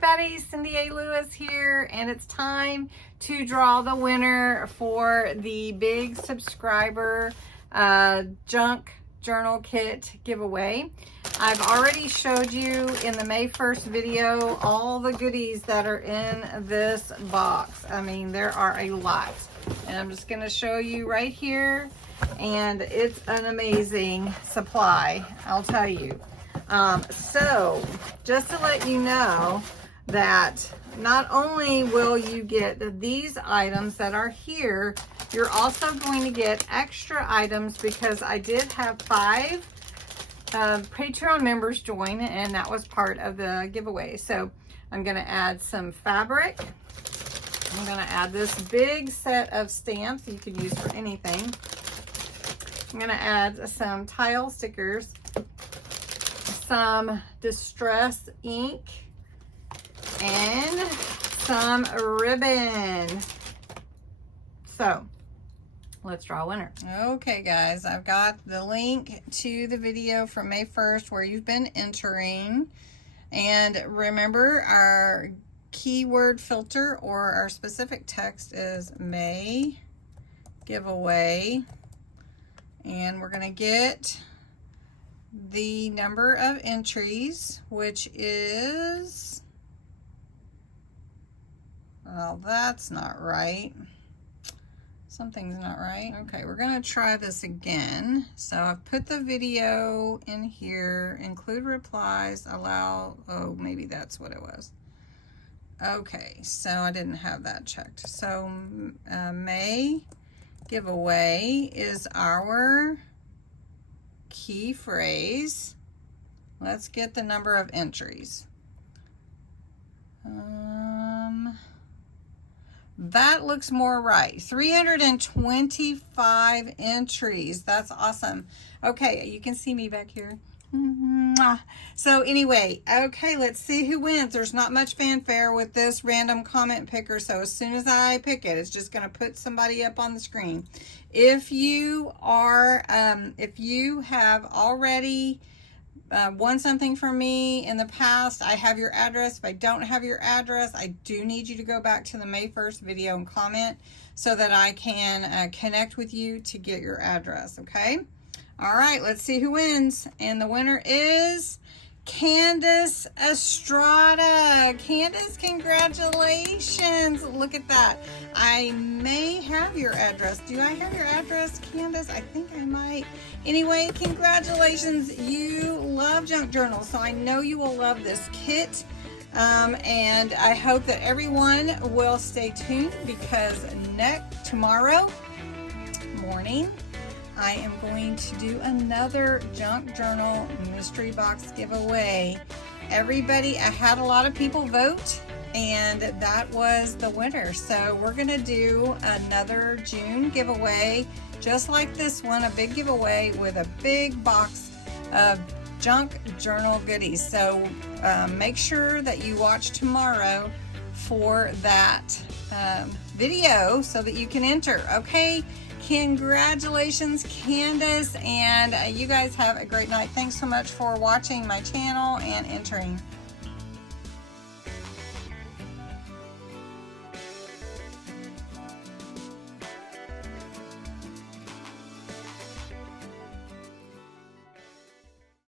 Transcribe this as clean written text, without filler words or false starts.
everybody, Cindy A. Lewis here, and it's time to draw the winner for the big subscriber junk journal kit giveaway. I've already showed you in the May 1st video all the goodies that are in this box. I mean, there are a lot, and I'm just going to show you right here, and it's an amazing supply, I'll tell you. So just to let you know that not only will you get these items that are here, you're also going to get extra items because I did have 5 Patreon members join, and that was part of the giveaway. So I'm going to add some fabric. I'm going to add this big set of stamps you can use for anything. I'm going to add some tile stickers, some distress ink, and some ribbon. So let's draw a winner. Okay guys, I've got the link to the video from May 1st where you've been entering. And remember, our keyword filter or our specific text is May giveaway. And we're gonna get the number of entries, which is, well, that's not right. Something's not right. Okay, we're gonna try this again. So I've put the video in here, include replies, allow, oh, maybe that's what it was. Okay, so I didn't have that checked. So May giveaway is our key phrase. Let's get the number of entries. That looks more right. 325 entries. That's awesome. Okay, you can see me back here. So anyway, okay, let's see who wins. There's not much fanfare with this random comment picker, so as soon as I pick it, it's just going to put somebody up on the screen. If you are, if you have already won something from me in the past, I have your address. If I don't have your address, I do need you to go back to the May 1st video and comment so that I can connect with you to get your address, okay? All right, let's see who wins. And the winner is Candace Estrada. Candace, congratulations. Look at that. I may have your address. Do I have your address, Candace? I think I might. Anyway, congratulations. You love junk journals, so I know you will love this kit. And I hope that everyone will stay tuned because tomorrow morning, I am going to do another junk journal mystery box giveaway. Everybody, I had a lot of people vote, and that was the winner. So we're gonna do another June giveaway, just like this one, a big giveaway with a big box of junk journal goodies. So make sure that you watch tomorrow for that video so that you can enter, okay? Congratulations, Candace, and you guys have a great night. Thanks so much for watching my channel and entering.